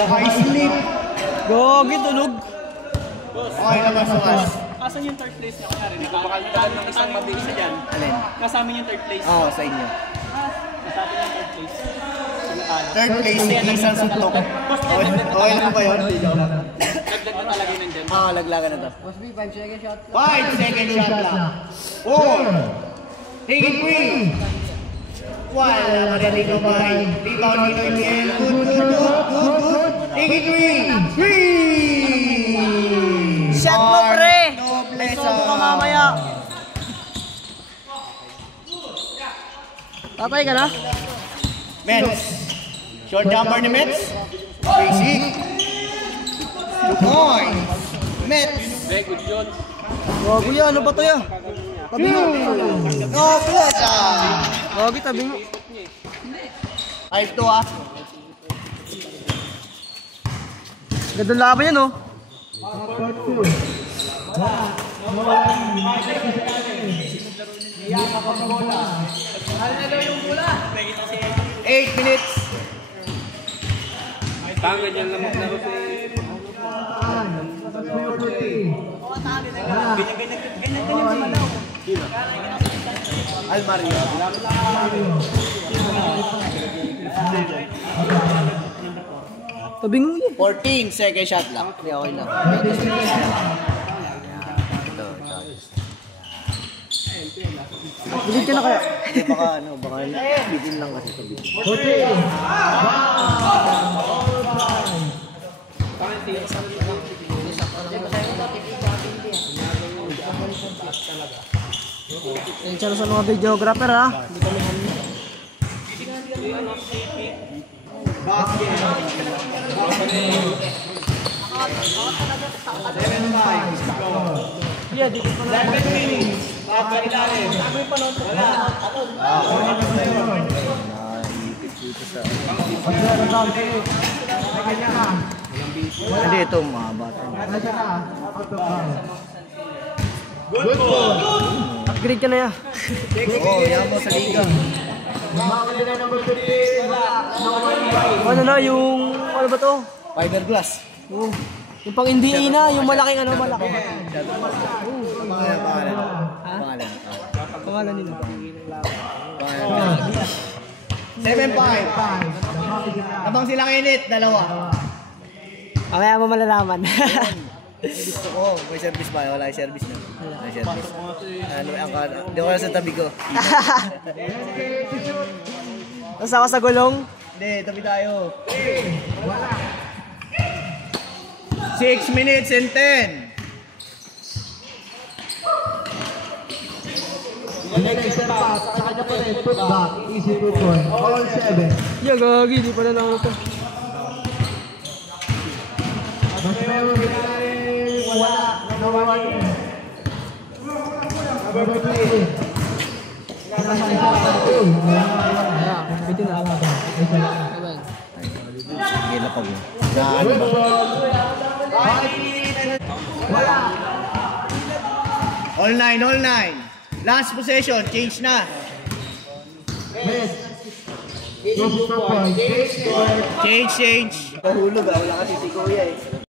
Naka-sleep. Gogi, tulog. Okay, labas. Asan yung third place na kanyari? Nakakalimutan ng isang mabilis dyan. Alin? Kasama yung third place. Oo, sa inyo. Kasama yung third place. Third place, isang suntok. Okay lang ba yun? Laglag na talaga yun nandyan. Oo, laglagan na to. 5 second shot. 5 second shot lang. 4. Take it 3. Wala ka rin ito ba? Rebound nito yung Miel. Good. Take it 3. Shot mo, pre! Noblesa. Gusto ka mamaya. Tatay ka na? Mets. Short jumper ni Mets. Basic. 2 points. Mets. Very good yun. Gogi yan, ano ba to yan? Tabi mo. Noblesa. Gogi, tabi mo. 5-2 ah. Ganda laban yan, oh. 8 minutes. Tangga dyan lang maglaro si... Almario. Tabi mo yun. 14 second shot lang. Hindi, okay lang. Bilit ka na kaya. Hindi, baka bitin lang kasi sa bitin. Tensya sa mga videographer, ha? Hindi kami hamli. Yeah, dito pa na. 7 minutes. Papailalim. Hindi, ito mahaba. Good ball. Upgrade ka na yan. Oo, yan mo sa liga. Ano na, yung... Ano ba to? Fiberglass. Oh, yung pang hindi na, yung malaking ano, malaki. Pangalan. Pangalan nila. 7-5. Abang sila init, dalawa. Mamaya mo malalaman. Gusto ko, may service ba? Wala yung service na. May service. Hindi ko lang sa tabi ko. Tapos ako sa gulong. Hindi, tabi tayo. 6 minutes and 10. Yeah, gagi, di pala lang ito. Bitin na. Sige na pag ano ba? All nine. Last possession, change na. Change. Kahulog wala kasi si Kuya eh.